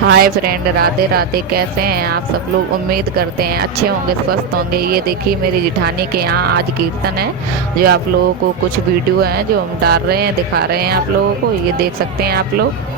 Hi friend, Radhe Radhe. कैसे हैं आप सब लोग? उम्मीद करते हैं अच्छे होंगे, स्वस्थ होंगे। ये देखिए मेरी जिठानी के यहाँ आज कीर्तन है, जो आप लोगों को कुछ वीडियो है जो हम डाल रहे हैं, दिखा रहे हैं आप लोगों को। ये देख सकते हैं आप लोग।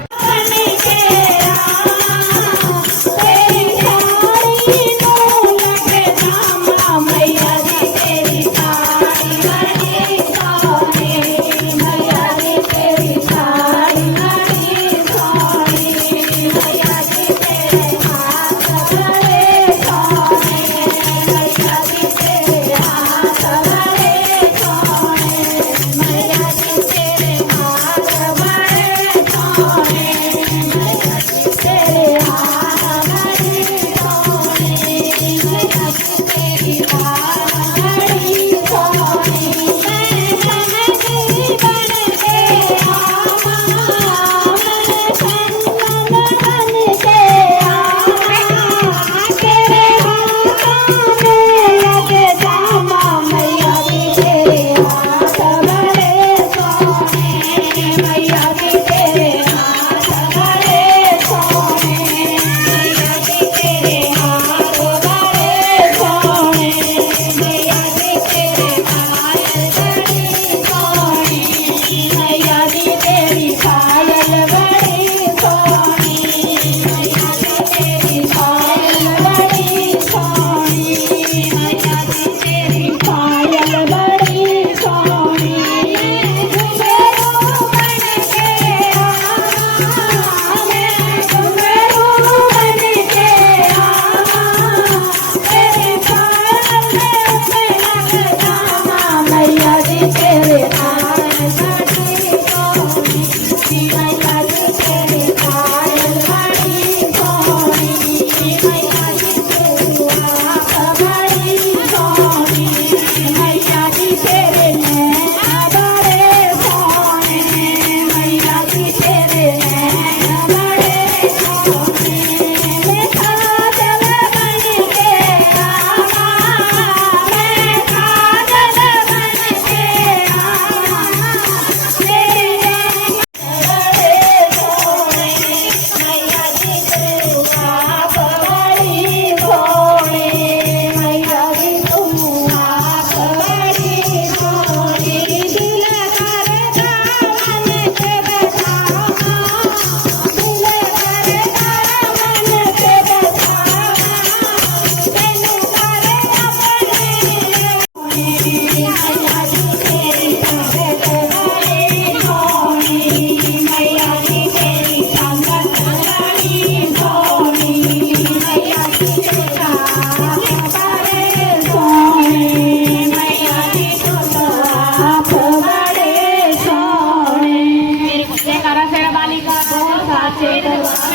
बालिका